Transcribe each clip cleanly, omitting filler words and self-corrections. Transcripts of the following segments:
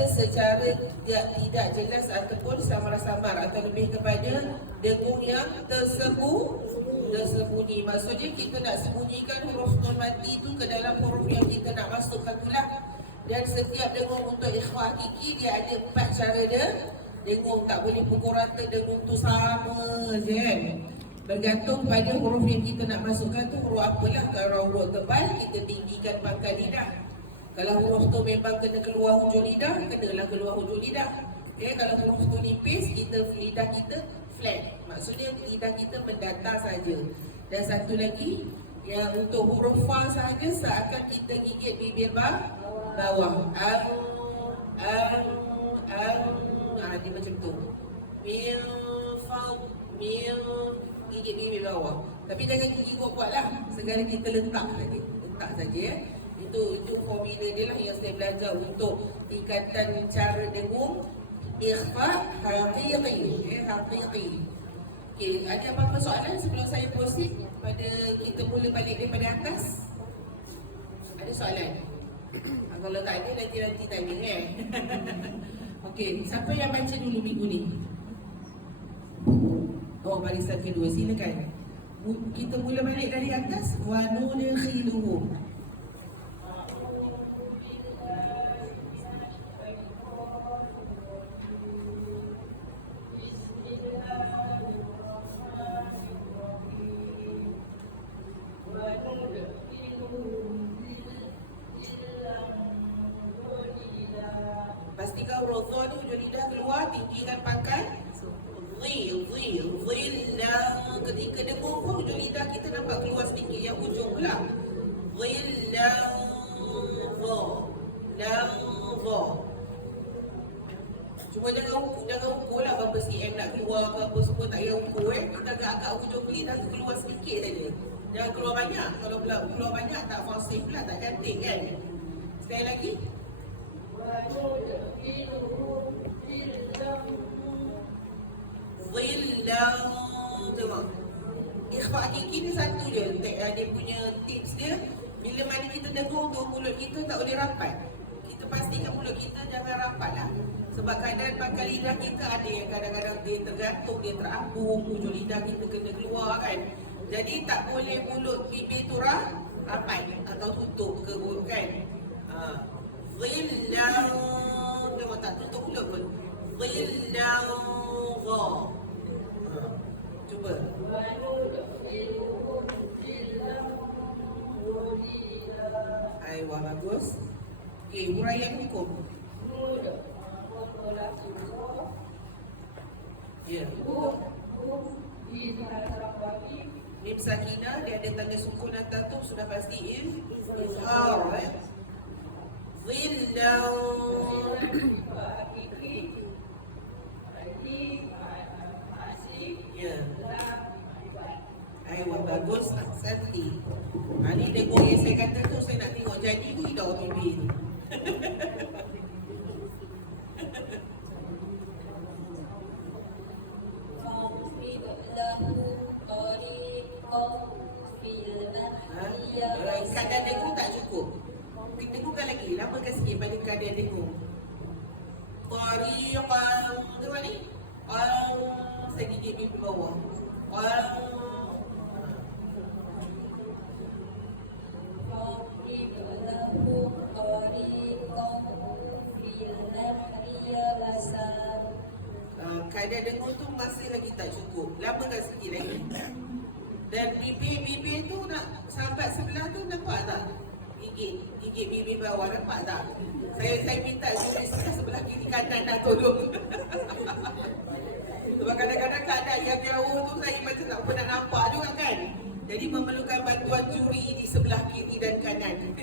dibaca secara tidak jelas ataupun samar-samar atau lebih kepada dengung yang tersembunyi. Maksudnya kita nak sembunyikan huruf nun mati itu ke dalam huruf yang kita nak masukkan tulah. Dan setiap dengung untuk ikhfa hakiki dia ada 4 cara dia dengung, tak boleh pukul rata dengung tu sama je kan. Bergantung pada huruf yang kita nak masukkan tu huruf apalah. Kalau huruf tebal kita tinggikan pangkal lidah. Kalau huruf tu memang kena keluar hujung lidah, kenalah keluar hujung lidah. Okay, kalau huruf tu nipis, lidah kita flat. Maksudnya lidah kita mendatar saja. Dan satu lagi, yang untuk huruf fa sahaja seakan kita gigit bibir bawah. Dia macam tu. Gigit bibir bawah. Tapi jangan gigit kuat-kuat lah. Segala kita letak saja ya. Itu formula dia lah yang saya belajar untuk tingkatan cara dengung ikhfa haqiqi. Okey, ada apa-apa soalan sebelum saya proceed pada kita mula balik daripada atas? Ada soalan? Kalau tak ada nanti tanya kan. Okey, siapa yang baca dulu minggu ni? Oh, barisan kedua, silakan. Kita mula balik dari atas. Wa nudkhiluhum. Pastikan huruf tu hujung lidah keluar, tinggikan pangkal. Ketika dengung pun hujung lidah kita nampak keluar sedikit yang hujung pula. Cuma jangan ukur lah berapa cm nak keluar ke apa semua, tak payah ukur kita agak-agak hujung lidah tu keluar sedikit saja. Jangan keluar banyak. Kalau keluar banyak tak fasih pula, tak cantik kan. Sekali lagi. Tengok, ikhfa hakiki ni satu je. Dia punya tips dia, bila mana kita dengung tu mulut kita tak boleh rapat. Kita pastikan mulut kita jangan rapat lah. Sebab keadaan pangkal lidah kita ada yang kadang-kadang dia tergantung, dia terapung, hujung lidah kita kena keluar kan. Jadi tak boleh mulut bibir tu rapat atau tutup ke kan. Tengok tak tutup mulut pun. Cuba. Wah, bagus. Okey, huraian hukum. Ya. Mim sakinah dia ada tanda sukun atas tu sudah pasti izhar. Ya. Wah, bagus. Santi. Ni dengung yang saya kata tu, saya nak tengok jadi tu hidau bibir tu. Kadang dengung tak cukup. Dengungkan lagi, lamakan sikit pada kadang dengung. Tariqan, tengok ni. Saya gigit bibir bawah. Kadang dengung tu masih lagi tak cukup. Lamakan sikit lagi. Dan bibir tu nak sampai sebelah tu, nampak tak? Gigit bibir bawah, nampak tak? Saya minta juri sebelah kiri kanan nak tolong. Sebab kadang-kadang keadaan yang jauh tu saya macam tak pernah nampak juga kan. Jadi memerlukan bantuan juri di sebelah kiri dan kanan.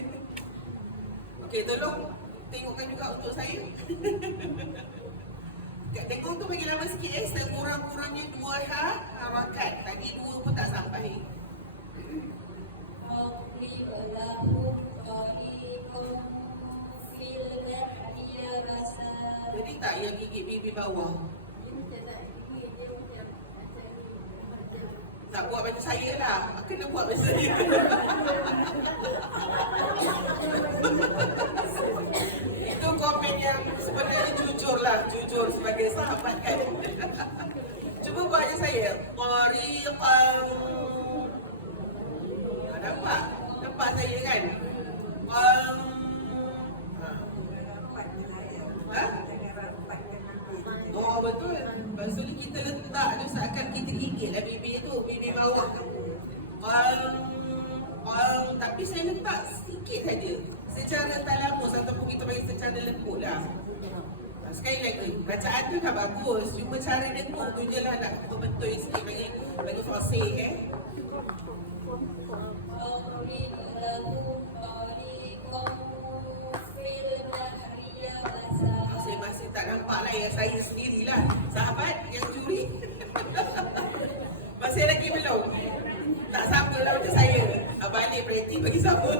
Okey, tolong tengokkan juga untuk saya. Dengung tu bagi lama sikit sekurang-kurangnya 2 harakat. Tadi 2 pun tak sampai. Jadi tak yang gigit bibir bawah. Tak buat macam saya lah. Kena buat macam saya. Itu komen yang sebenarnya jujur sebagai sahabat kan. Cuba buat je saya. Tariqan. Nampak? Nampak saya kan? Ha? Oh betul. Maksudnya kita letak tu seakan kita gigit lah bibir tu, bibir bawah. Tapi saya letak sikit saja. Secara talamus ataupun kita bagi secara lembut lah. Sekali lagi, bacaan tu dah bagus. Cuma cara dengung tu je lah nak betul-betul sikit bagi fasih Masih tak nampak lah yang saya sendirilah. Sahabat yang curi. Masih lagi belum? Tak sama lah macam saya. Balik praktik bagi sama.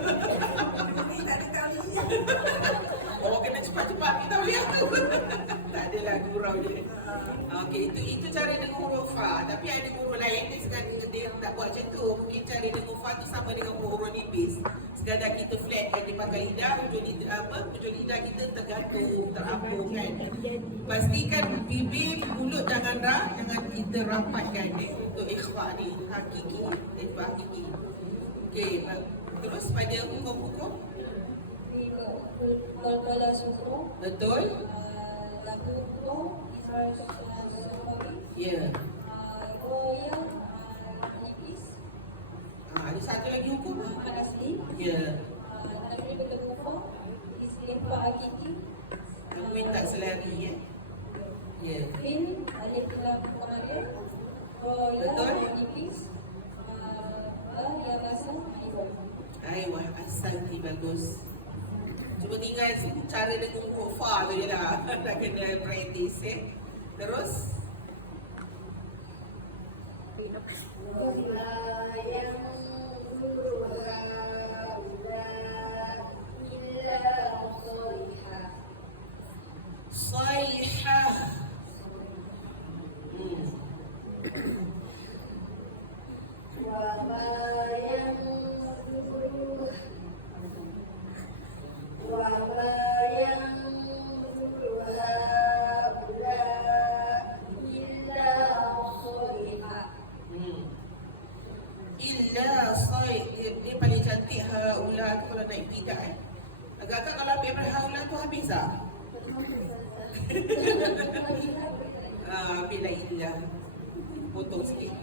Oh kena cepat-cepat kita boleh apa? Tak adalah gurau je. Okey, itu cara dengar huruf fa. Tapi ada guru lain dia tak buat macam tu. Mungkin cara dengar fa tu sama dengan huruf nipis. Sekadar kita flat kan dia pakai lidah, hujung lidah kita tergantung, terapung kan. Pastikan bibir, mulut jangan kita rapatkan untuk ikhfa ni hakiki, ikhfa hakiki. Okey, terus pada hukum-hukum. Kalau suku Betul? lagu itu Israel Ya. Goyang nipis Ada satu lagi hukum. asli Ya. Negeri berdepan Islam hakiki Kamu minta selari ya. Ya. Film alif lam Quran Betul. Goyang nipis yang asal alif. Aiwah, asanti bagus. Cuma tinggal cara dengar huruf fa tu je lah. Nak kena practice Terus Saihah. Illa say dia paling cantik haula tu kalau naik tidak Agak-agak kalau ambil haula tu habis tak? Ambil lah illa. Potong sikit.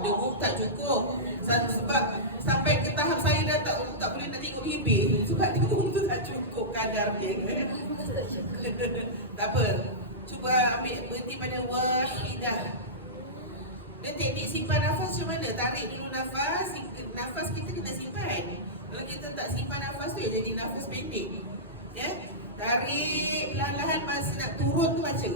Dengung tak cukup. Sebab sampai ke tahap saya dah tak boleh nak tengok bibir. Sebab dengung tu tak cukup kadar dia. Tak apa. Cuba ambil berhenti pada wahidah. Dan teknik simpan nafas macam mana? Tarik dulu nafas. Nafas kita kena simpan. Kalau kita tak simpan nafas tu jadi nafas pendek. Ya? Tarik perlahan-lahan masa nak turun tu baca.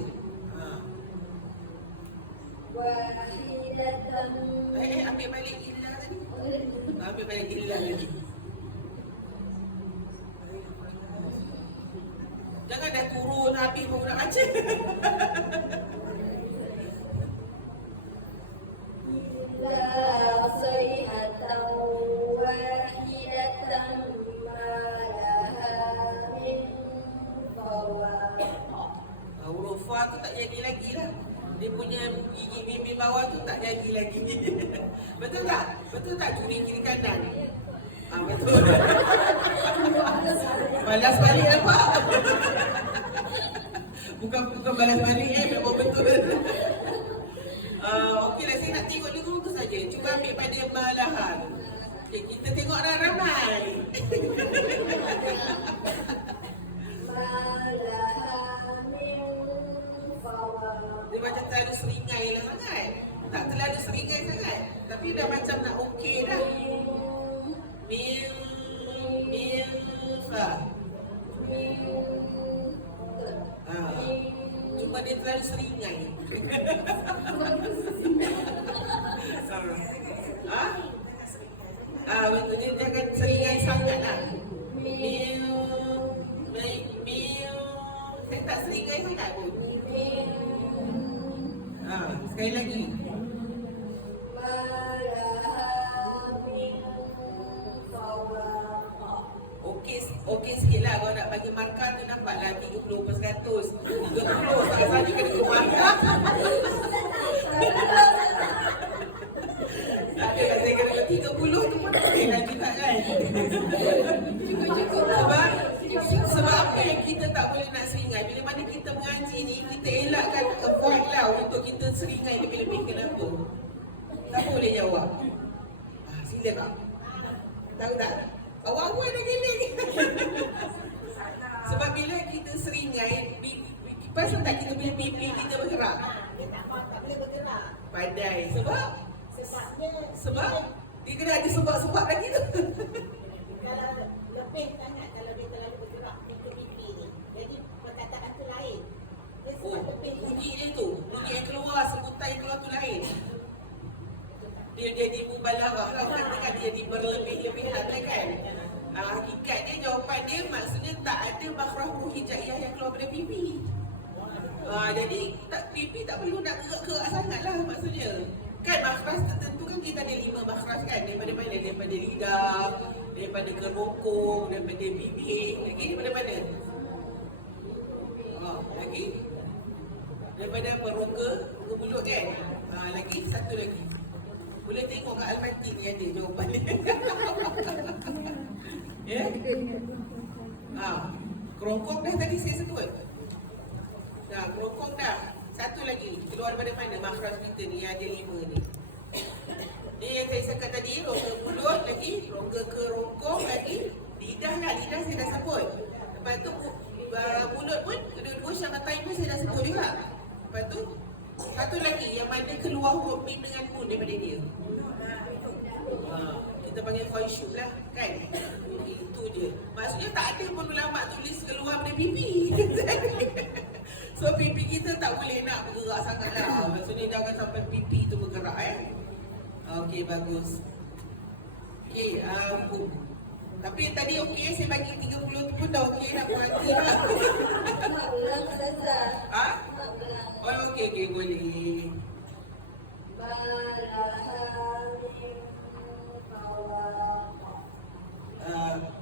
Ambil balik illa tadi. Ambil balik illa tadi. Jangan dah turun habis baru nak baca. Huruf fa tu tak jadi lagi lah. Dia punya gigi bibir bawah tu tak jadi lagi. Betul tak? Betul tak curi kiri kanan? Betul. Balas balik apa? Bukan balas balik memang betul. Okeylah, saya nak tengok dulu tu saja. Cuba ambil pada malahan. Okay, kita tengok ramai-ramai. Dia macam terlalu seringai lah sangat. Tak terlalu seringai sangat. Tapi dah macam nak okey dah. Fa. Cuma dia terlalu seringai. Betul, dia jangan seringai sangat lah. Saya tak seringai sangat pun. Sekali lagi. bagi markah tu nampaklah 30%. 30 salah ni kena ke markah. Tak ada lah, saya kena 30 tu pun tak boleh lah juga kan. Sebab apa yang kita tak boleh nak seringai? Bila mana kita mengaji ni, kita elakkan avoid lah untuk kita seringai lebih-lebih. Kenapa? Tak boleh jawab. Sila tak? Tahu tak? Awal-awal dah giling. Sebab bila kita seringai, pasal tak kita punya pipi kita bergerak? Dia tak boleh bergerak. Pandai. Sebab? Sebab Dia kena ada sebab-sebab lagi tu. kalau lebih sangat, kalau dia terlalu bergerak pintu pipi ni, jadi perkataan tu lain. Dia sebab lebih Bunyi dia tu, bunyi yang keluar, sebutan yang keluar tu lain. Dia jadi mubalarah lah, katakan dia jadi berlebih-lebihan kan. Hakikatnya jawapan dia maksudnya tak ada makhraj huruf hijaiyah yang keluar dari pipi. Jadi pipi tak perlu nak gerak-gerak sangat lah maksudnya. Kan makhraj tertentu kan kita ada 5 makhraj kan. Daripada mana? Daripada lidah, daripada kerongkong, daripada bibir. Lagi daripada mana? Lagi? Daripada apa? Rongga mulut kan? Lagi satu lagi. Boleh tengok kat Al-Matin ni ada jawapan dia. Ya? Kerongkong dah tadi saya sebut. Kerongkong dah. Satu lagi. Keluar daripada mana makhraj kita ni? Ada 5 ni. Ni yang saya cakap tadi. Rongga mulut lagi. Rongga kerongkong lagi. Lidah lah. Lidah saya dah sebut. Lepas tu mulut pun. Kedua-dua syamatain pun saya dah sebut juga. Lepas tu satu lagi yang mana keluar huruf mim dengan nun daripada dia. Kita panggil khaisyub lah kan. Itu je. Maksudnya tak ada pun ulama tulis keluar daripada pipi. So pipi kita tak boleh nak bergerak sangat lah. Maksudnya jangan sampai pipi tu bergerak Okey, bagus. Okey, tapi tadi okey, saya bagi 30 tu pun dah okey nak berhenti lah. Mak ulang saja. Mak ulang. Okey, boleh.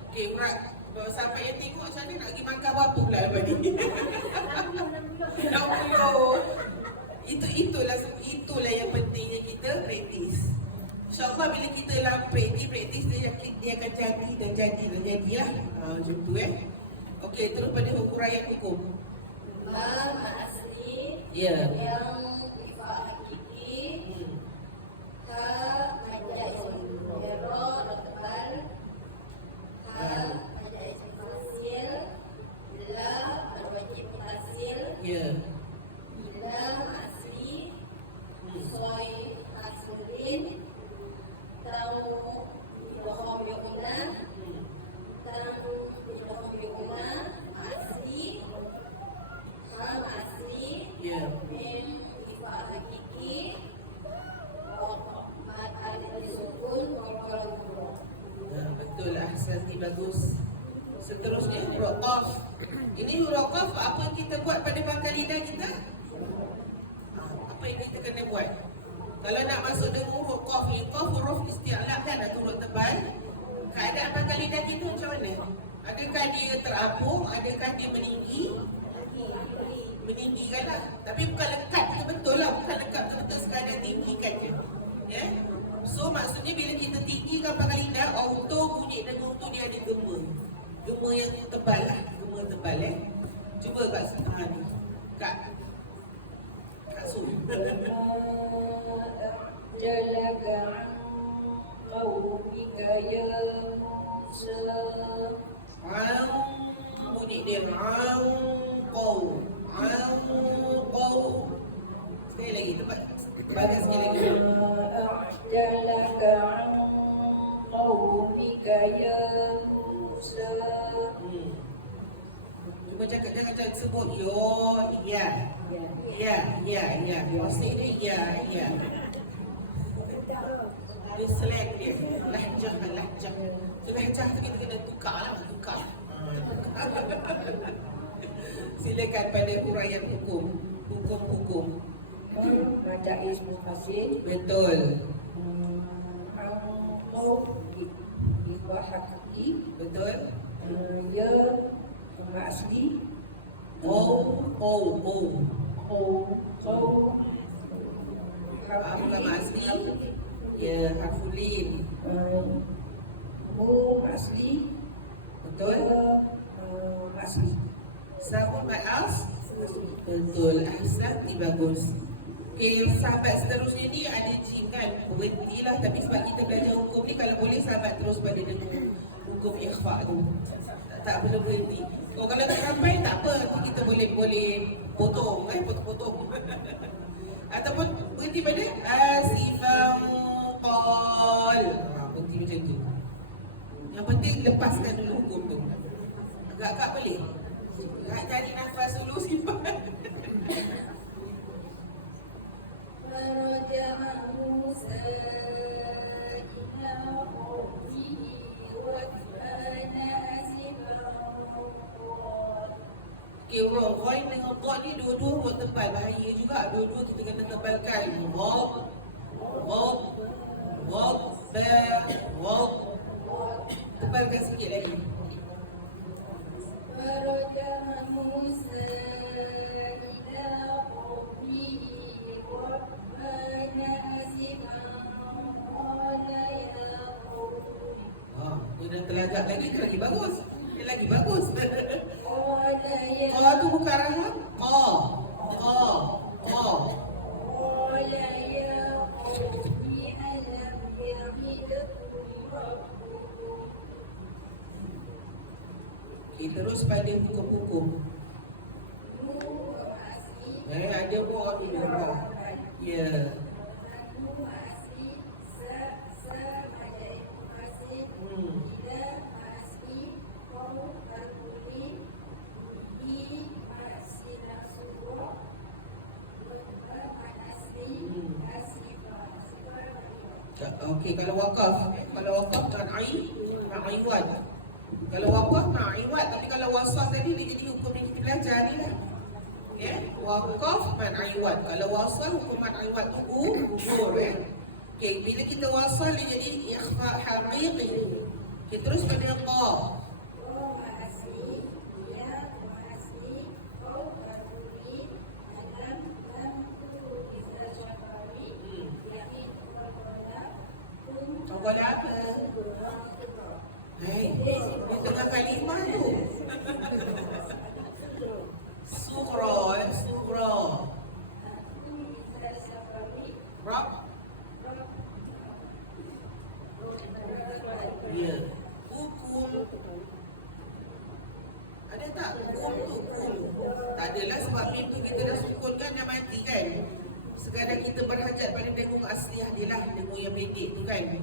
Okey, Urat. Sampai yang tengok macam mana nak pergi makan berapa pula lepas ni? 60. Itulah yang pentingnya kita praktis. InsyaAllah bila kita dalam praktis dia akan jadilah. Macam tu Okey, terus pada huraian hukum. Mak asli. Ya. Yang ifah hakiki. Ha majaz ero tebal. Ha majaz fasil. La wajib fasil. Ya. Ila asli. Soy aslin. Tau idohom yukuna. Tau idohom yukuna. Asli. Ha asli. Ya. Mim ifah hakiki. Mat alif sukun wal huruf. Betul, ahsanti, bagus. Seterusnya huruf qaf. Ini huruf qaf apa yang kita buat pada pangkal lidah kita? Apa yang kita kena buat? Kalau nak masuk dengan huruf qaf ni, qaf huruf isti'la kan atau huruf tebal. Keadaan pangkal lidah kita macam mana? Adakah dia terapung? Adakah dia meninggi? Meninggikan lah. Tapi bukan lekat betul-betul lah. Bukan lekat betul-betul sekadar tinggikan je. Ya? So maksudnya bila kita tinggikan pangkal lidah, auto bunyi dengung tu dia ada gema. Gema yang tebal lah. Gema tebal Cuba kat ni. Kak Su. Jalaga qaumika ya Musa. Bunyi dia qau. Sekali lagi tepat. Bagus sekali lagi. Jalaga qaumika ya Musa. Cuma jangan sebut ya. Pasti dia ya. Dia slang dia. Lahjah. So lahjah tu kita kena tukar. Silakan pada huraian hukum. Hukum. Baca ismu fasil. Betul. Mau ifah hakiki. Betul. Ya Nama asli O. Apa nama asli? Ya, harfulin. asli Betul? asli Sabun Ma'as? Betul. Ahsanti, bagus. Okay, sahabat seterusnya ni ada jim kan? Berhentilah. Tapi sebab kita belajar hukum ni, kalau boleh sahabat terus pada dengan hukum ikhfa tu. Tak perlu berhenti. Oh, kalau tak sampai, tak apa. Nanti kita boleh potong. Potong. Ataupun berhenti pada asifam qal. Berhenti macam tu. Yang penting lepaskan dulu hukum tu. Agak-agak boleh. Nak cari nafas dulu, simpan. فرجع موسى إلى قومه وكان أسفا Okay, Ghain dengan Dha ni dua-dua buat tebal. Bahaya juga. Dua-dua kita kena tebalkan. Ghaib, Ghaib. Tebalkan sikit lagi. فرجع موسى إلى قومه وكان أسفا قال يا قوم Dia dah terlagak lagi, dia lagi bagus. Dia lagi bagus. قال يا Qa tu bukan rahmat. Qa. قال يا قوم ألم يعدكم ربكم Okay, terus pada hukum-hukum. Ada buat ni. Ya. Okey, kalau wakaf kan aiwat. Kalau wakaf aiwat, tapi kalau wasaf tadi dia jadi hukum yang kita belajar ni lah. Ya, wakaf man aiwat. Kalau wasal hukum man aiwat tu gugur ya. Okey, bila kita wasal dia jadi ikhfa haqiqi. Okey, terus pada qa. Awal apa? Hei, di tengah kalimah tu. Sughra. Rab. Ya. Hukum. Ada tak hukum tu? Tak adalah sebab mim tu kita dah sukunkan dah mati kan. Sekadar kita berhajat pada dengung asliah dia lah, dengung yang pendek tu kan.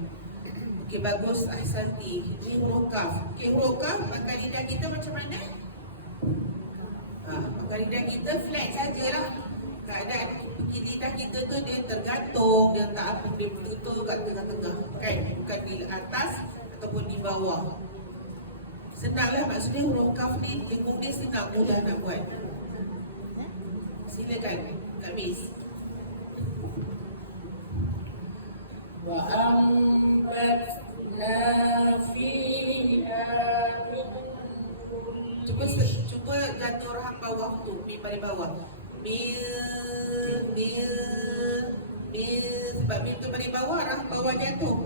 Okey, bagus, ahsanti. Ini huruf kaf. Okey, huruf kaf, maka lidah kita macam mana? Maka lidah kita flat sajalah. Keadaan lidah kita tu dia tergantung, dia tak apa, dia betul-betul kat tengah-tengah kan, bukan di atas ataupun di bawah. Senanglah maksudnya huruf kaf ni, dengung dia senang, mudah nak buat. Silakan, Kak Miss. وأنبتنا فيها من Cuba jatuh rahang bawah tu, mim pada bawah. Mil. Sebab mim tu pada bawah, rahang bawah jatuh.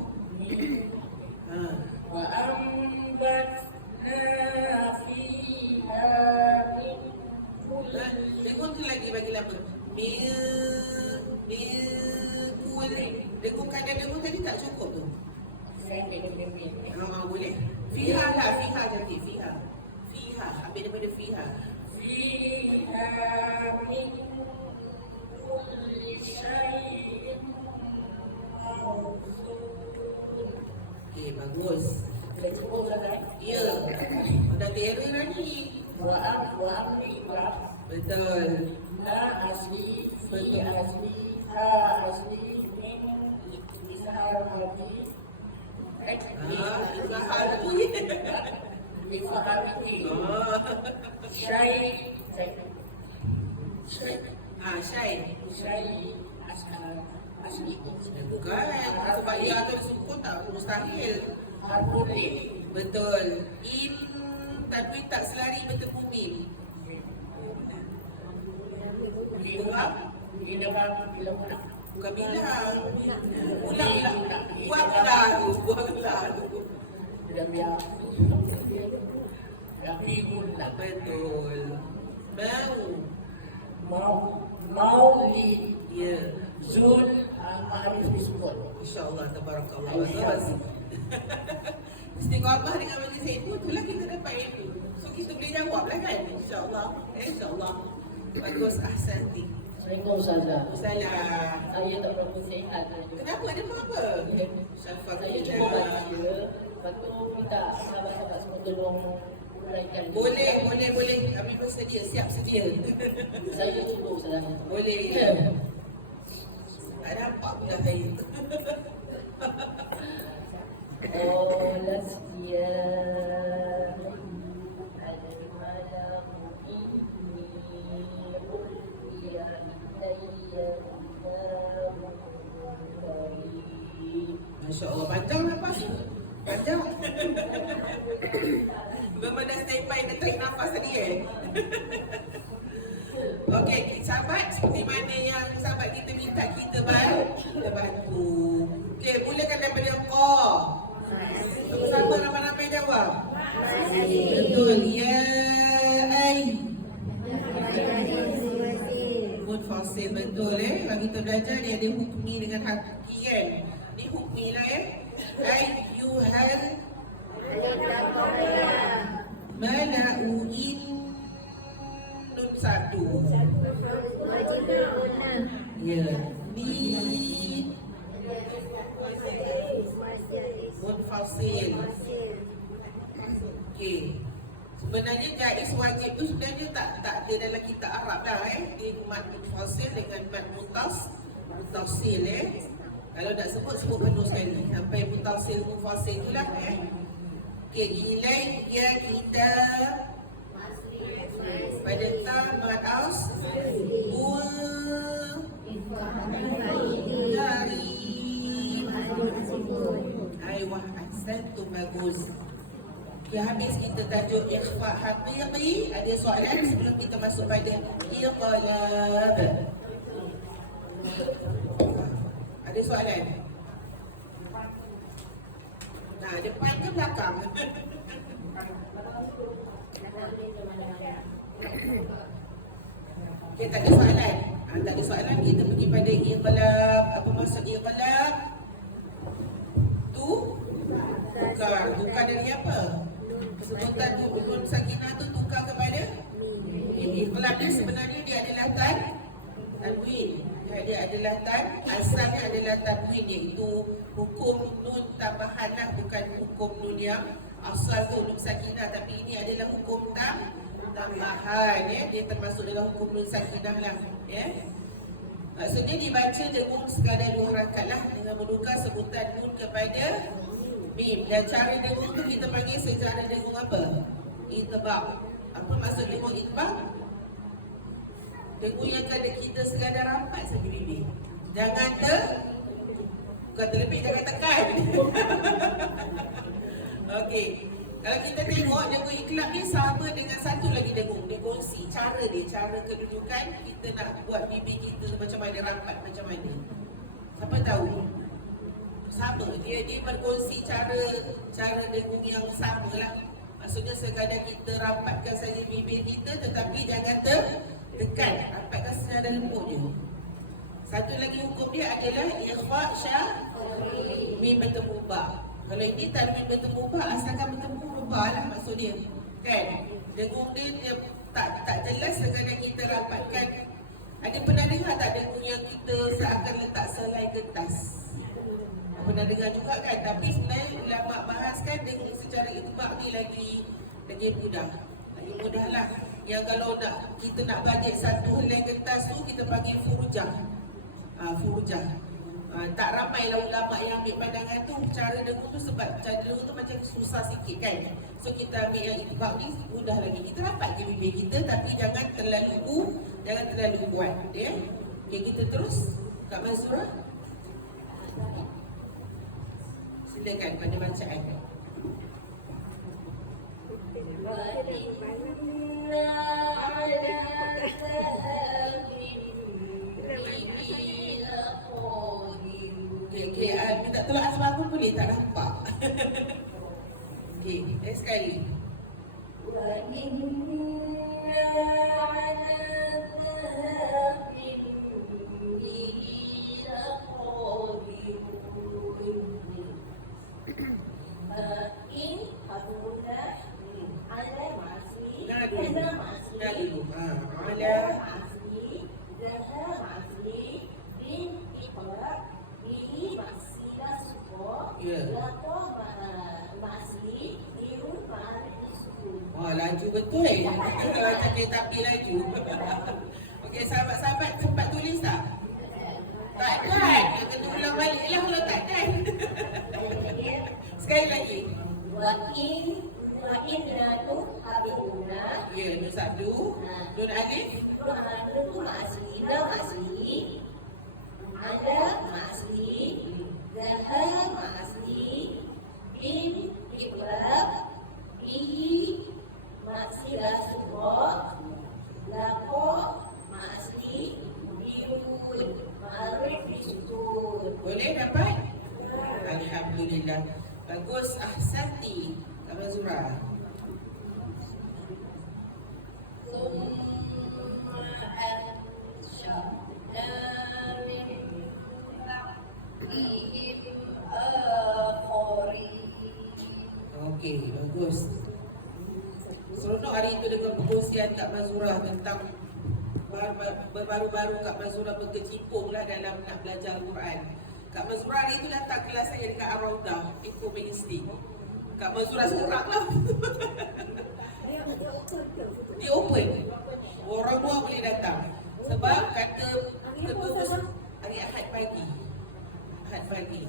وأنبتنا فيها من كل Dengung tu lagi bagi lama. Mil. Dengung kadang dengung tadi tak cukup tu. Boleh. Fiha lah, fiha jadi fiha. Ambil daripada fiha. فيها من كل شيء موزون. Okey, bagus. Ya. Dah terror dah ni. Betul. لا أصلي في أصلي ها أصلي من إظهار هذه Izahar tu je. لفهمه شيء Syai. شيء أصلي Bukan. Sebab ia akan sukun tak mustahil. harmoni Betul. tanwin tak selari bertemu mim. Ulang. Bukan bilang. Ulang. Buang lalu. Betul. Maulid. Ya. Zul Ma'arif disebut. InsyaAllah, tabarakallah. Bagus. Istiqamah dengan majlis ilmu, itulah kita dapat ilmu. So kita boleh jawab lah kan? InsyaAllah. InsyaAllah. Bagus, ahsanti. Assalamualaikum Ustazah. Salam. Saya tak berapa sihat. Kenapa? Dia apa? Syafaq Saya cuba baca. Lepas tu minta sahabat-sahabat semua tolong uraikan. Boleh. Kami pun sedia, siap sedia. Saya cuba Ustazah. Boleh. Tak nampak pula saya. Olas dia ada malam ini ulya ilayya Masya Allah, panjang nafas tu. Panjang. Memang dah standby dia tarik nafas tadi Okey, sahabat, seperti mana yang sahabat kita minta kita bantu. Okey, mulakan daripada engkau. Sama-sama ramai-ramai jawab. Betul. Ya ai. Munfasil, betul Kalau kita belajar dia ada hukmi dengan hakiki kan. Ni hukmi lah Ayyuhal mala'u'in nun satu. Ya. Ni munfasil. Okey. Sebenarnya jaiz wajib tu sebenarnya tak ada dalam kitab Arab dah Dia mad munfasil dengan mad mutasil Kalau nak sebut penuh sekali. Sampai mutasil munfasil tu lah Okey, ilayya kita pada ta mad aus dari Aywa, ahsantum, bagus. Okay, habis kita tajuk ikhfa haqiqi. Ada soalan sebelum kita masuk pada iqlab? Ada soalan? Nah, depan ke belakang? Okay, tak ada soalan. Tak ada soalan, kita pergi pada iqlab. Apa maksud iqlab? Tukar dari apa? Sebutan nun sakinah tu tukar kepada iqlab ni sebenarnya dia adalah tanwin. Dia adalah asalnya adalah tanwin, iaitu hukum nun tambahan lah, bukan hukum nun yang asal tu nun sakinah, tapi ini adalah hukum tambahan Dia termasuk dalam hukum nun sakinah lah Maksudnya dibaca dengung sekadar 2 rakaat lah, dengan menukar sebutan nun kepada mim. Dan cara dengung tu kita panggil secara dengung apa? Itbaq. Apa maksud dengung itbaq? Dengung yang kada kita sekadar rapat saja bibir. Jangan bukan terlebih, jangan tekan. Okey. Kalau kita tengok dengung iqlab ni sama dengan satu lagi dengung. Dia kongsi cara kedudukan kita nak buat bibir kita macam mana, rapat macam mana. Siapa tahu? Sama, dia berkongsi cara dengung yang sama lah. Maksudnya sekadar kita rapatkan saja bibir kita, tetapi jangan tekan, rapatkan senada lembut je. Satu lagi hukum dia adalah ikhfa mim bertemu ba. Kalau ini tanwin bertemu ba, asalkan bertemu ba lah maksud dia kan. Dengung dia tak jelas sekadar kita rapatkan. Ada pernah dengar tak dengung yang kita seakan letak selai kertas? Pernah dengar juga kan? Tapi sebenarnya ulama bahaskan dengan secara itibak ni lagi mudah. Lagi mudah lah. Yang kalau kita nak bajet satu helai kertas tu, kita panggil furujah. Tak ramai lah ulama yang ambil pandangan tu. Cara dengung tu sebab cara dengung tu macam susah sikit kan. So kita ambil yang itibak ni mudah lagi. Kita rapat je bibir kita, tapi jangan terlalu kuat. Okay, kita terus Kak Mansura. Silakan pada bacaan. Okey, minta tolong asal aku boleh tak nampak. Okey, next sekali. Dah dulu. Ala wah, laju betul. Macam kereta api laju. Okey, sahabat-sahabat sempat tulis tak? Tak kan? Dia kena ulang balik lah kalau tak kan. Sekali lagi. Ya, Nur Sabdu. Nur Alif. Boleh dapat? Alhamdulillah. Bagus. Ahsanti. Kak Mazura. Okey, bagus. Seronok hari itu dengan perkongsian Kak Mazura tentang baru-baru Kak Mazura berkecimpung lah dalam nak belajar Al-Quran. Kak Mazura hari itu datang kelas saya dekat Ar-Raudah, Eko Ministry. Kak Mazura seorang lah. Dia open. Orang luar boleh datang. Sebab kata tertulis hari Ahad pagi. Ahad pagi.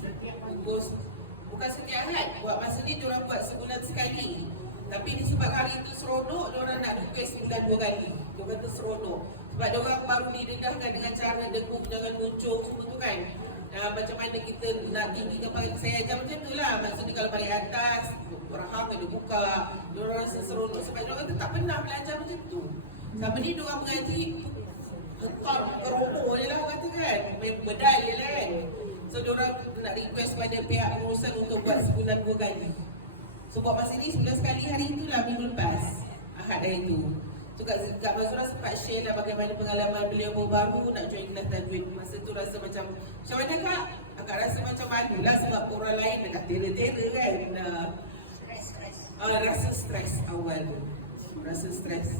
Bukan setiap Ahad. Buat masa ni diorang buat sebulan sekali. Tapi disebab hari itu seronok, diorang nak request sebulan 2 kali. Diorang kata seronok. Sebab diorang baru didedahkan dengan cara dengung jangan muncul semua tu kan. Macam mana kita nak tinggikan paling saya ajar macam tu lah. Maksudnya kalau paling atas, rahang kena buka. Diorang rasa seronok sebab diorang kata tak pernah belajar macam tu. Sama ni diorang mengaji hentam keroboh je lah kata kan. Bedal je lah kan. So diorang nak request pada pihak pengurusan untuk buat sebulan 2 kali. So buat masa ni 11 kali hari itulah minggu lepas. Ahad hari tu. So Kak Mazura sempat share lah bagaimana pengalaman beliau baru nak join kelas tajwid. Masa tu rasa macam mana Kak? Akak rasa macam malu lah sebab orang lain dekat tera-tera kan. Rasa stres awal. Rasa stres.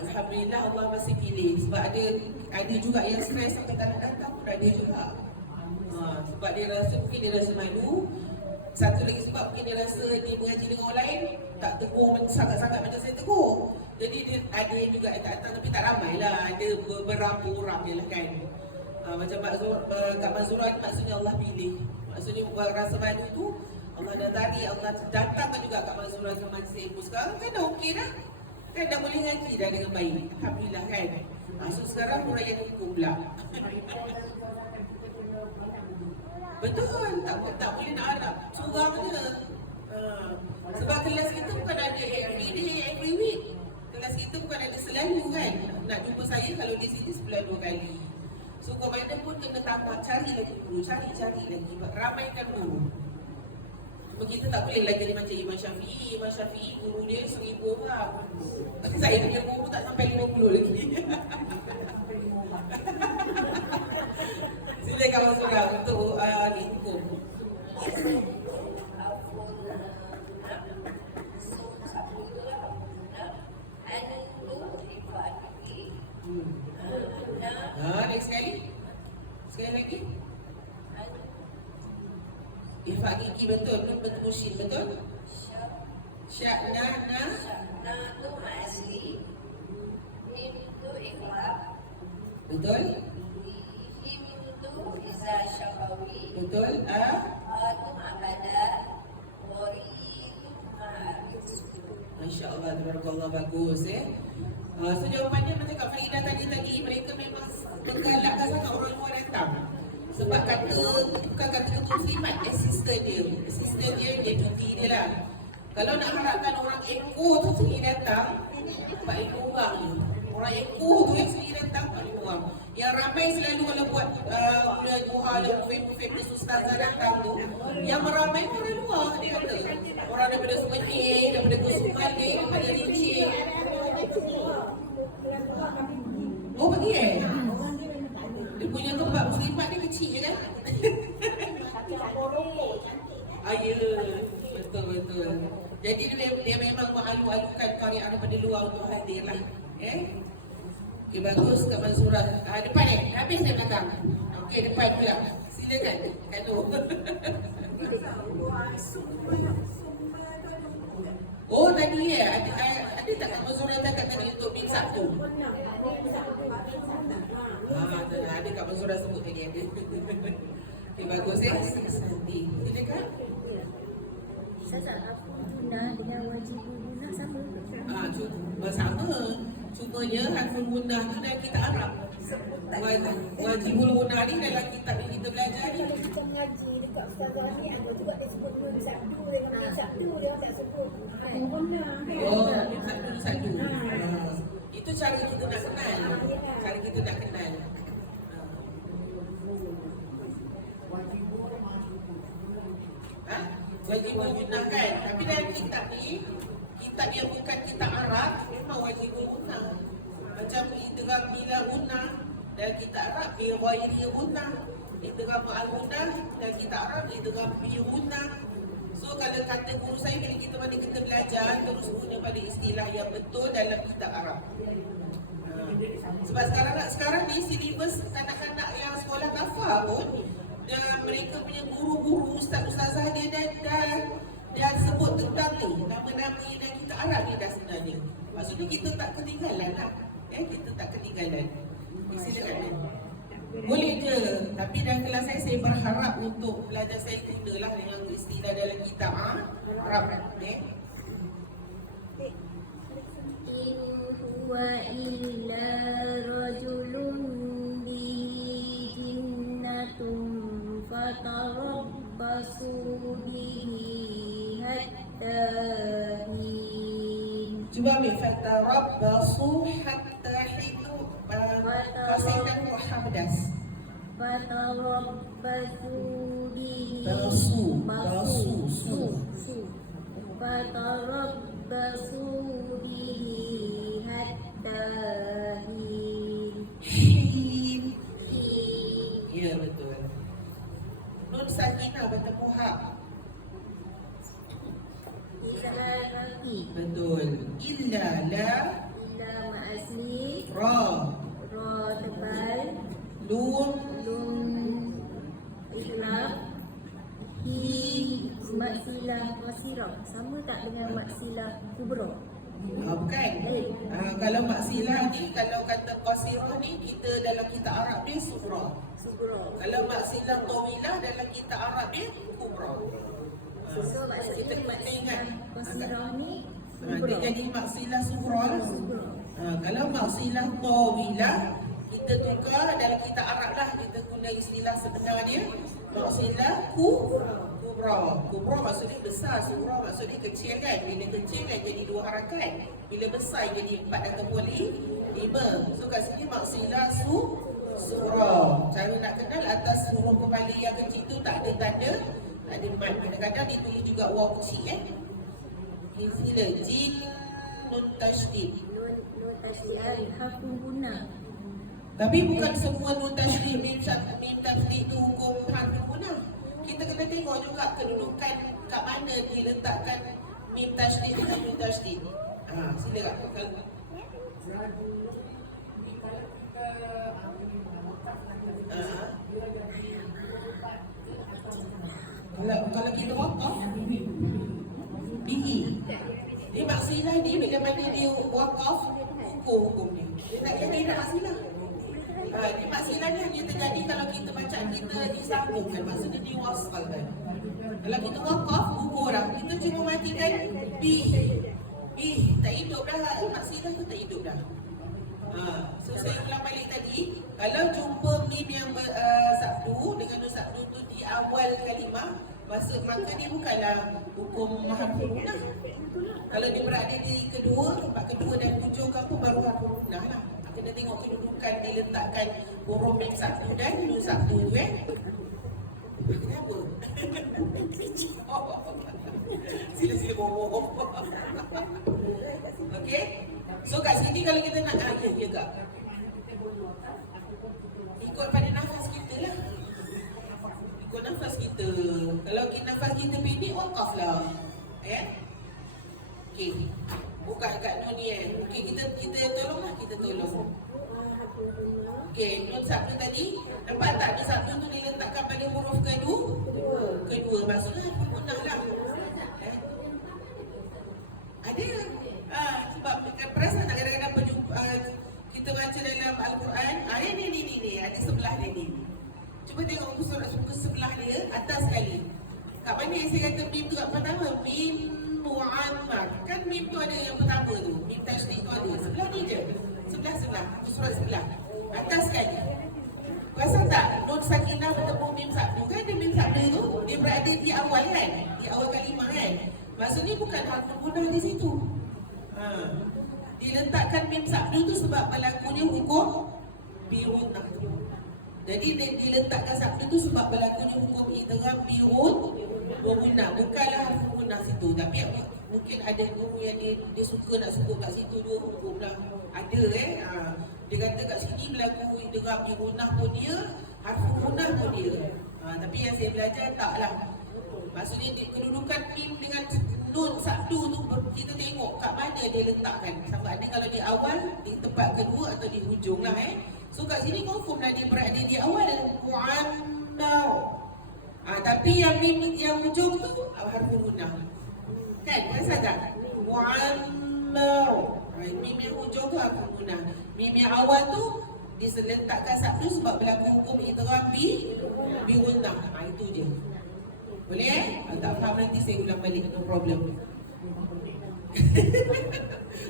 Alhamdulillah Allah masih pilih. Sebab ada juga yang stres sampai tak nak datang pun ada juga. Sebab dia rasa, mungkin dia rasa malu. Satu lagi sebab mungkin dia rasa dia mengaji dengan orang lain tak tegur sangat-sangat macam saya tegur. Jadi dia ada yang juga yang tak datang tapi tak ramai lah. Ada beberapa orang je lah kan. Macam Kak Mazura maksudnya Allah pilih. Maksudnya rasa malu tu Allah dah tarik, Allah datangkan juga Kak Mazura ke majlis ilmu. Sekarang kan dah okey dah. Kan dah boleh ngaji dah dengan baik. Alhamdulillah kan. So sekarang orang yang hukum pula. Betul, tak boleh nak harap. Surang je. Sebab kelas kita bukan ada every day, every week. Kelas kita bukan ada selalu kan. Nak jumpa saya kalau di sini sebulan 2 kali. So kau mana pun kena tambah, cari lagi guru, cari lagi. Ramaikan guru. Cuma kita tak boleh lagi jadi macam Imam Syafi'i guru dia 1000 orang. Saya punya guru tak sampai 50 lagi. Silakan Kak Mazura untuk hukum. Next sekali. Sekali lagi. Ifak gigi betul ke betul syin betul? Syakna tu asli. Mim tu ikhlas. Betul? Him tu iza syafawi. Betul? Tu ma'bada. Wari tu ma'abid. Masya-Allah, tabarakallah, bagus So jawapannya macam Kak Farida tadi mereka memang menggalakkan sangat orang luar datang. Sebab kata, bukan kata ketua muslimat, assistant dia cuti dia lah. Kalau nak harapkan orang ekor tu sendiri datang, 45 orang je. Orang ekor tu yang sendiri datang, 45 orang. Yang ramai selalu kalau buat bulan duha yang famous ustazah datang tu, yang meramai orang luar, dia kata. Orang daripada Semenyih, daripada Kusuk Malik, daripada Rincik. Oh pergi Dia punya tempat muslimat dia kecil je kan? Ya, betul. Jadi dia memang mengalu-alukan karya daripada luar untuk hadir lah. Okay, bagus Kak Mansurah. Depan habis dah belakang. Okey, depan pula. Silakan. Kado. Oh tadi ada tak Kak Mansurah cakap tadi untuk bin Sabtu? Ada Kak Mansurah sebut tadi ada. Okay, bagus Santi. Silakan. Ustazah, aku guna dengan wajib guna sama ke? Sama. Cumanya harful gunnah tu dalam kitab Arab. Wajibul gunnah ni dalam kitab yang kita belajar ni. Kalau kita mengaji dekat Ustazah ni, ada juga dia sebut nun sabdu dengan nun sabdu, dia tak sebut guna. Satu. Itu cara kita nak kenal. Wajib menggunakan. Tapi dalam kitab ni, kitab yang bukan kitab Arab, memang wajib guna. Macam idgham bila guna dalam kitab Arab, bi ghairi guna. Idgham al-guna dalam kitab Arab, idgham bi guna. So kalau kata guru saya, bila kita belajar, terus guna pada istilah yang betul dalam kitab Arab. Sebab sekarang ni silibus kanak-kanak yang sekolah kafah pun, dan mereka punya guru-guru, ustaz-ustazah dia dah sebut tentang ni, nama-nama yang kita Arab ni dah sebenarnya. Maksudnya kita tak ketinggalan lah. Kita tak ketinggalan. Silakan. Boleh je. Tapi dalam kelas saya berharap untuk belajar saya gunalah dengan istilah dalam kitab Arab. In huwa illa rajulun bihi jinnatun fatarabbasu bihi hatta hin. Cuba ambil fatarabbasu hatta hin. Kasihkan Muhammadas. Fatarabbasu bihi fatarabbasu bihi hatta hin. Ya betul. Nun sakinah bertemu hak. Betul. Illa ma'asli ra tebal nun ikhlas maksilah masirah sama tak dengan maksilah kubra? Bukan. Kalau maksilah ni, kalau kata qasirah ni, kita dalam kitab Arab dia sughra. Kalau maksilah tawilah dalam kitab Arab dia kubra. So maksudnya ingat masirah ni dia jadi maksilah sughra lah. Kalau maksilah tawilah, kita tukar dalam kitab Arab lah, kita guna istilah sebenar dia maksilah kubra maksudnya besar, sughra maksudnya kecil kan. Bila kecil kan jadi 2 harakat, bila besar jadi 4 ataupun 5. So kat sini maksilah sughra. Cara nak kenal, atas huruf kepala yang kecil tu tak ada tanda, ada mat. Kadang-kadang ditulis juga waw kecil sila jin nun tashdid. Hakun guna. Tapi bukan semua nun tashdid mim tashdid tu hukum harful guna. Kita kena tengok juga kedudukan kat mana diletakkan mim tashdid dengan nun tashdid. Silakan. Kalau kita wakaf bihi, dia maksilah ni bila mana dia wakaf hukum ni. Dia tak kena maksilah. Dia maksilah ni hanya terjadi kalau kita macam kita disambungkan, maksudnya diwasalkan. Kalau kita wakaf hukum dah, kita cuma matikan bi, tak hidup dah, maksilah tu tak hidup dah. So saya ulang balik tadi, kalau jumpa mim yang sabdu Maka dia bukanlah hukum harful gunnah. Kalau dia berada di kedua, tempat kedua dan hujung apa baru harful gunnah lah. Kena tengok kedudukan diletakkan huruf mim satu dan nun satu tu Kenapa? Sila-sila bohong. Okey. So kat sini kalau kita nak ya kak. Ikut pada nafas kita lah. Ikut nafas kita. Kalau nafas kita pendek, wakaf lah. Okey. Buka kat nun ni Okey, kita tolonglah, kita tolong. Okey, nun sabtu tadi. Nampak tak nun sabtu tu diletakkan pada huruf kedua. Maksudnya harful gunnah lah. Ada. Sebab perasan tak kadang-kadang kita baca dalam Al-Quran, ni ada sebelah dia ni. Cuba tengok muka sebelah dia atas sekali. Kat mana yang saya kata mim tu kat pertama? Mim mu'ammar. Kan mim tu ada yang pertama tu. Mim tasydid tu ada. Sebelah ni je. Sebelah. Surat sebelah. Atas sekali. Perasan tak? Nun sakinah bertemu mim sabtu kan? Dia mim sabtu tu dia berada di awal kan? Di awal kalimah kan? Maksudnya bukan harful gunnah di situ. Diletakkan mim sabtu tu sebab berlakunya hukum bi'unnah. Jadi diletakkan sabtu tu sebab berlakunya hukum idgham bi'unnah. Bukanlah harful gunnah situ. Tapi mungkin ada guru yang dia suka nak sebut kat situ dua hukum lah. Ada dia kata kat sini berlaku idgham bi'unnah pun dia, harful gunnah pun dia. Tapi yang saya belajar taklah. Maksudnya kedudukan mim dengan nun sabtu tu kita tengok kat mana dia letakkan. Sama ada kalau di awal, di tempat kedua atau di hujung lah So kat sini confirm lah dia berada di awal mu'ammar. Tapi yang mim yang hujung tu harful gunnah. Kan? Rasa tak? Mu'ammar. Mim yang hujung tu harful gunnah. Mim yang awal tu diletakkan sabtu sebab berlaku hukum idgham bi'unnah. Itu je. Boleh tak faham nanti saya ulang balik, no problem.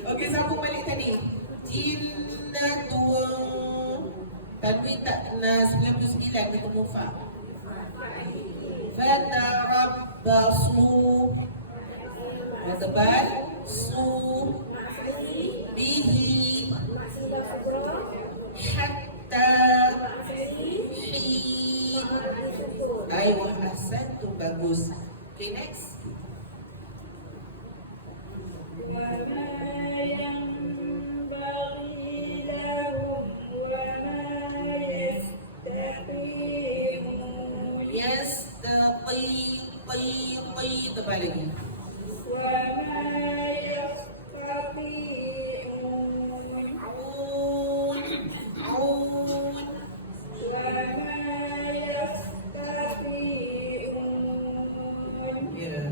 Okey, sambung balik tadi. Jinnatun. Tanwin tak 99 bertemu fa. Fatarabbasu. Tebal. Su. Bihi. Hatta. Hin. Ayuh, ahsan tu bagus. Okay, next. Tebal lagi.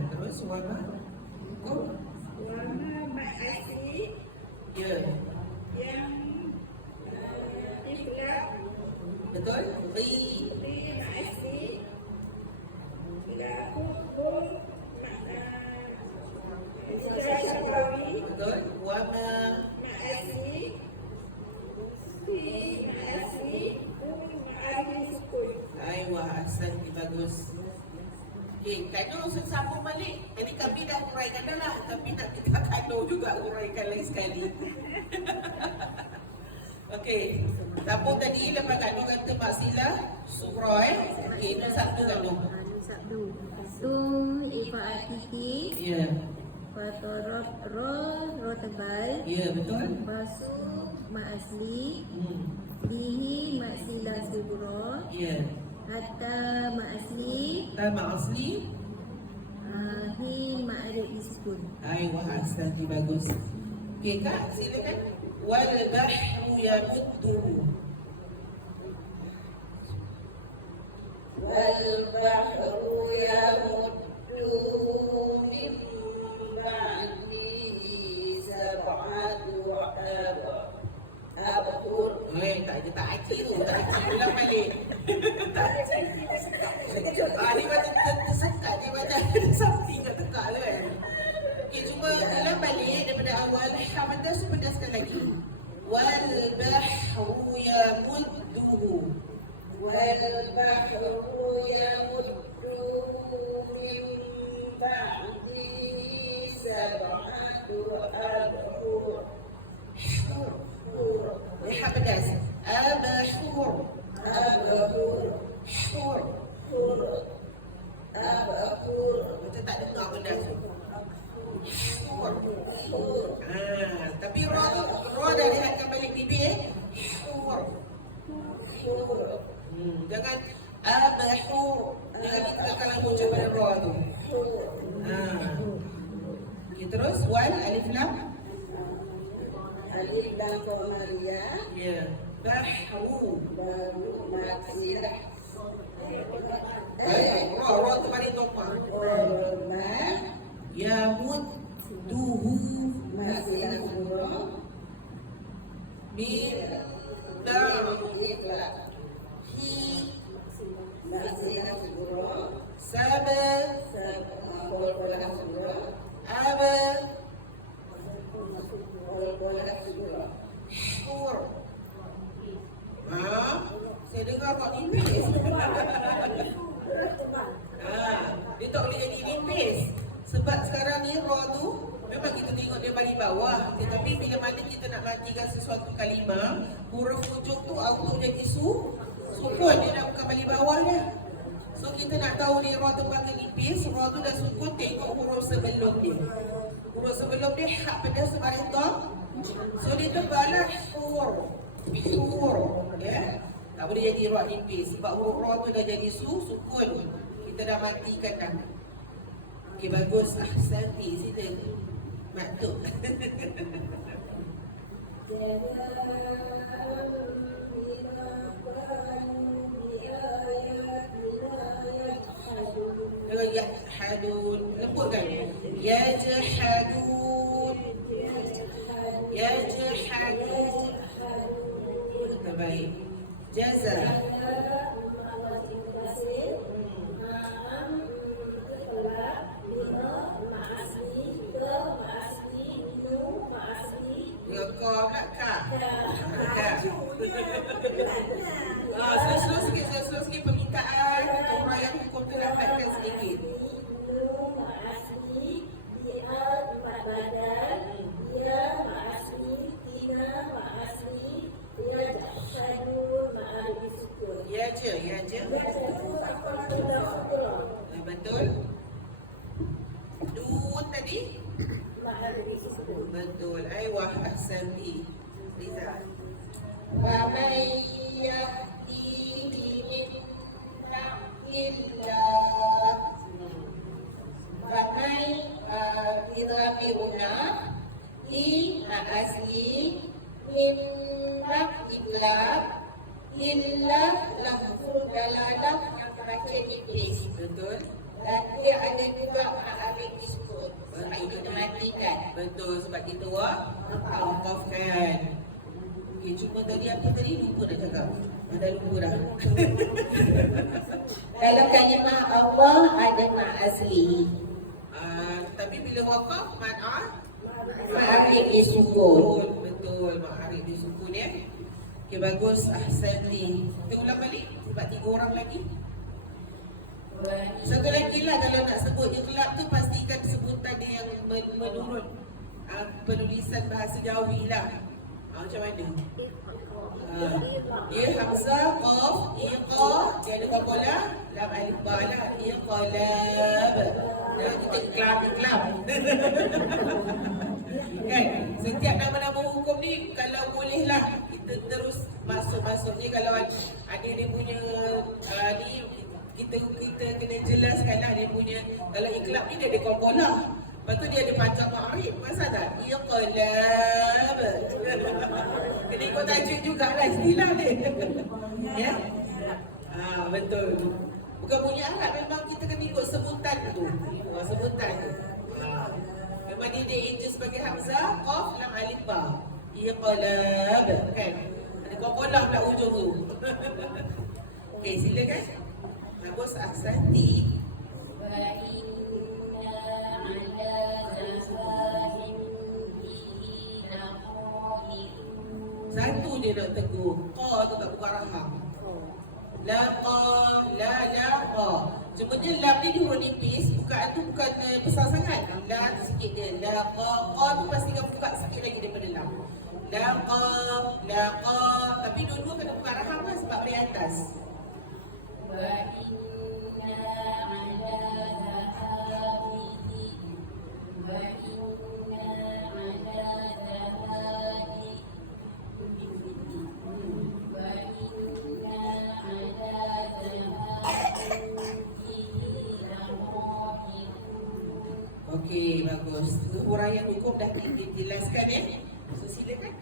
Terus wama kau ma'asi yang ikhlas betul ma'asi ila hukum betul wama ma'asi ma'asi sukun. Ayuh, ahsan, bagus. Okay, Kano sambung balik. Jadi kami dah uraikan dah lah. Tapi nak kita Kano juga uraikan lagi sekali. Okay, sambung tadi lepas Kano kata maksilah surah Okay, itu satu Kano. Satu. Tu ifa'at titik. Ya. Fatorot ro tebal. Ya, betul. Basu ma'asli. Bihi maksilah subro. Ya. Hatta ma'asli. Tama asli. Hi ma'arif iskun. Ayuh, ahsan, bagus. Okay, Kak, silakan. Wal bahru yamudduhu. Wal bahru yamudduhu min ba'dihi sab'atu abhur. Tak aci tu. Tak aci ulang balik. Tak aci. Dia macam tersekat. Dia macam ada something kat tekak tu kan. Okay, cuma ulang balik daripada awal. Hamadah tu pedaskan lagi. Wal bahru yamudduhu. Wal bahru yamudduhu ba'di sab'atu abhur. Lihat pedas. Abhur. Abhur. Hur. Hur. Abhur. Macam tak dengar pedas tu. Hur. Hur. Tapi ra dah lihatkan balik bibir. Hur. Hur. Jangan abhur. Jangan kita tekan lambung macam pada ra tu. Hur. Okay, terus wal alif lam. Alif lam qamariyah. Ya. Bahru. Baru maksilah. Ra tu paling dhamma. Orma. Yamudduhu Maksilah surah. min Ikhlas. hi Maksilah surah. saba Qul-Qulah surah. aba Qul-Qulah surah. hur. Saya dengar kau nipis. Dia tak boleh jadi nipis. Sebab sekarang ni ra tu memang kita tengok dia balik bawah. Tetapi bila mana kita nak matikan sesuatu kalimah, huruf hujung tu auto jadi sukun. Dia dah bukan balik bawah dah. So kita nak tahu ni ra tu pakai nipis, ra tu dah sukun, tengok huruf sebelum dia. Huruf sebelum dia hak pada sebaris dom. So dia terbalah hur. Hur. Ya. Tak boleh jadi ra nipis sebab huruf ra tu dah jadi sukun. Kita dah matikan dah. Okey, bagus. Ahsanti. Sila. Maktub. Yajhadun. Lembutkan. Yajhadun. Yajhadun. Terbaik. Jaza. Kau nak kah? Slow sikit permintaan. Orang yang hukum tu dapatkan sedikit. Ya je, ya je. Betul. Dun tadi? Betul. Aywah, ahsanti. Liza. Wa may yahdihi min ba'dillah. Wa may idhamiruna i asli min ba'dillah illa lafzul dalalah yang terakhir iblis. Betul. Dan dia ada juga ma'arif disebut. Sebab itu kita matikan. Betul, sebab kita wakafkan. Okay, cuma tadi apa tadi? Lupa dah cakap. Dah lupa dah. Dalam kalimah Allah ada ma asli. Tapi bila wakaf, Ma'arif disukun. Betul, ma'arif disukun ya. Okay, bagus. Ahsanti. Kita ulang balik sebab 3 orang lagi. Satu lagi lah kalau nak sebut iqlab tu pastikan sebutan dia yang menurut penulisan bahasa Jawi lah. Macam mana? Ya hamzah, qaf, iqa, dia ada qabola, lam alif ba lah. Iqlab. Dan kita iqlab. Kan? Setiap nama-nama hukum ni kalau boleh lah kita terus masuk ni kalau ada dia punya ni kita kena jelaskan lah dia punya. Kalau iqlab ni dia ada qabola. Lepas tu dia ada panjang ma'arif. Masa tak? Iqlab. Kena ikut tajuk jugalah istilah dia. Ya? Betul. Bukan bunyi Arab, memang kita kena ikut sebutan tu. Sebutan tu. Memang dia ejaz sebagai hamzah, qaf, lam, alif, ba. Iqlab. Kan? Ada qabola pula ujung tu. Okey, silakan. Bagus, ahsanti. Satu dia nak tegur. Qa tu tak buka rahang. La qa, la qa. Cuma dia lam ni di huruf nipis, bukaan tu bukan besar sangat. Lam sikit dia. Laqa, qa tu pastikan buka sikit lagi daripada lam. Laqa, laqa. Tapi dua-dua kena buka rahang lah sebab dari atas. Okey, bagus. Huraian hukum dah dijelaskan So silakan.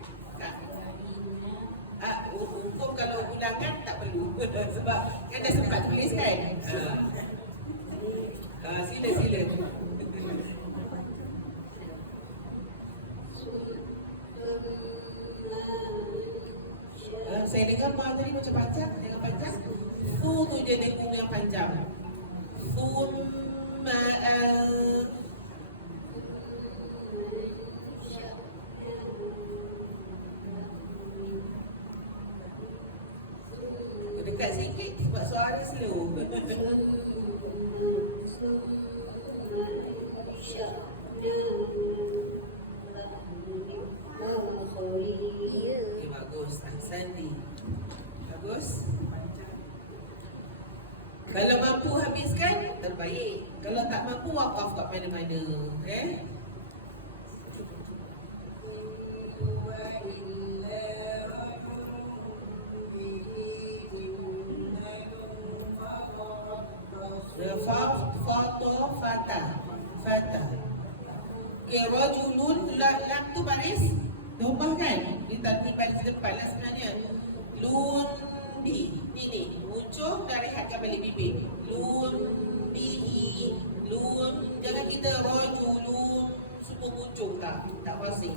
Hukum kalau ulangan tak perlu sebab kan dah sempat tulis kan. Sila. Saya dengar ma tadi macam panjang, jangan panjang. Tu je dengung yang panjang. Thumma dekat sikit sebab suara slow. Bagus, Sandi. Bagus. Kalau mampu habiskan, terbaik. Kalau tak mampu, wakaf kat mana-mana. Fata. Okay, rajulun lam tu baris domah kan? Dia tak baris depan lah sebenarnya. Lun bi. Ni ujung dari rehatkan balik bibir. Lun bi. Lun. Jangan kita rajulun semua ujung tak fasih.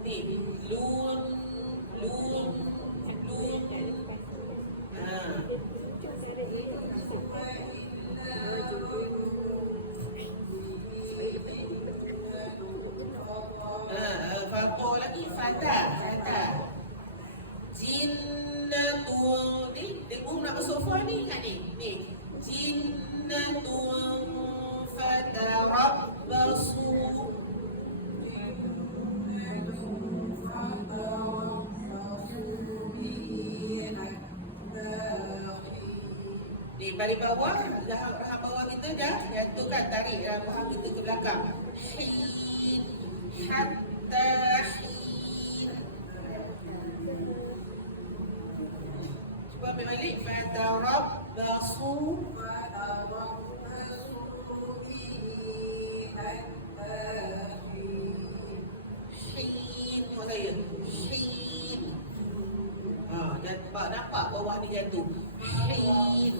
Ni lun. Faktor lagi fata. Jinnatun. Tengok nama sofa ni kan ni. Jinnatun fatarabbasu. Di baris bawah, rahang bawah kita dah jatuhkan, tarik rahang kita ke belakang. Hin, hatta hin. Cuba ambil balik. Fatarabbasu. Hin, buat saya. Hin. Nampak bawah ni jatuh. Hin.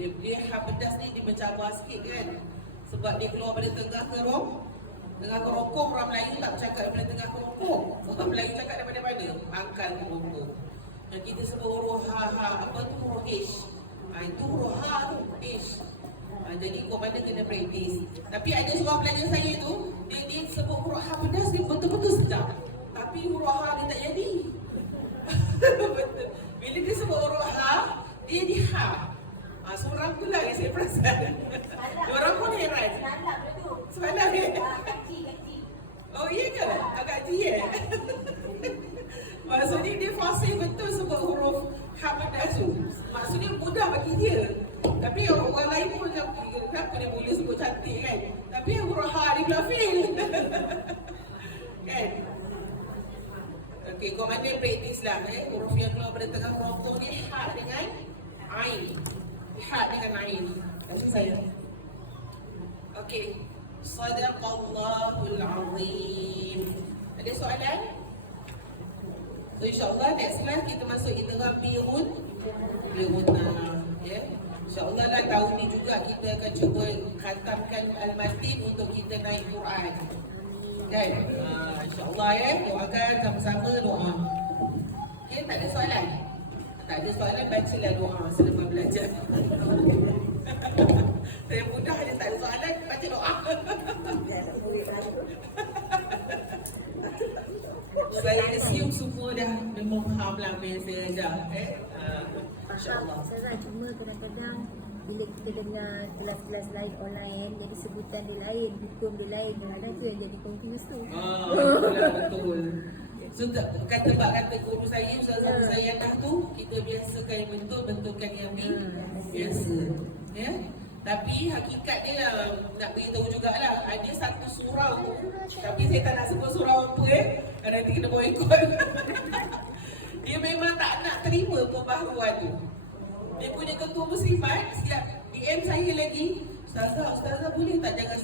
Dia pedas ni dia mencabar sikit kan. Sebab dia keluar pada tengah kerong. Tengah kerongkong, orang Melayu tak bercakap daripada tengah kerongkong. Orang Melayu cakap daripada mana? Pangkal kerongkong. Dan kita sebut huruf ha. Apa tu huruf H? Itu huruf ha tu H. Jadi komanda kena praktis. Tapi ada seorang pelajar saya tu, dia sebut huruf ha pedas, dia betul-betul sedap. Tapi huruf ha dia tak jadi. Betul. Bila dia sebut huruf ha, dia di ha. Seorang pula yang saya perasan. Orang pun heran. Semalam Kaki. Oh iya ke? Agak ji Maksudnya dia fasih betul sebut huruf hamadah tu. Maksudnya mudah bagi dia. Tapi orang lain pun macam, kenapa dia boleh sebut cantik kan? Tapi huruf ha dia pula fail. Kan? Okey, komander praktis lah huruf yang keluar pada tengah kerongkong ni ha dengan ain. Ha dengan ain. Kasih saya. Okey. Sadaqallahul azim. Ada soalan? So insyaAllah next class kita masuk idgham birun. InsyaAllah lah tahun ni juga kita akan cuba khatamkan Al-Matin untuk kita naik Quran. Kan? InsyaAllah doakan sama-sama doa. Okay, tak ada soalan? Tak ada soalan, bacalah doa selepas belajar. Saya mudah je, tak ada soalan, baca doa. Saya assume semua dah memang faham lah apa yang saya ajar. InsyaAllah. Ustazah, cuma kadang-kadang bila kita dengar kelas-kelas lain online, jadi sebutan dia lain, hukum dia lain, kadang-kadang tu yang jadi confused tu. Betul. So, kata guru saya, ustazah saya dah tu, kita biasakan yang bentuk-bentukan yang biasa. Ya? Tapi hakikat dia nak beritahu jugalah, ada satu surau tu, tapi saya tak nak sebut surau apa nanti kena boykot. Dia memang tak nak terima pembaharuan tu. Dia punya ketua muslimat siap DM saya lagi, ustazah boleh tak jangan